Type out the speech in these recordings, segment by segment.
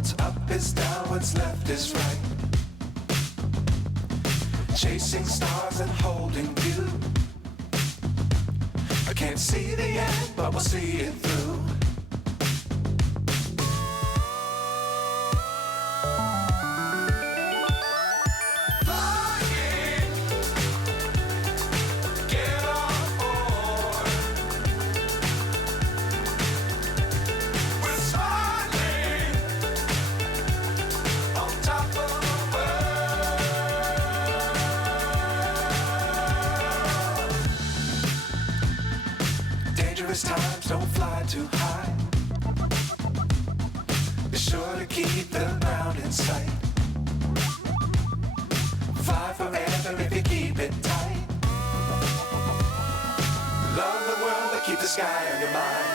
What's up is down, what's left is right. Chasing stars and holding you. I can't see the end, but we'll see it through. Dangerous times, don't fly too high. Be sure to keep the ground in sight. Fly forever if you keep it tight. Love the world, but keep the sky on your mind.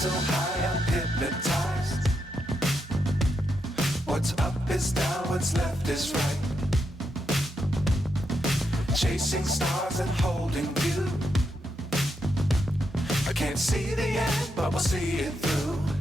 So high, I'm hypnotized. What's up is down, what's left is right. Chasing stars and holding you. I can't see the end, but we'll see it through.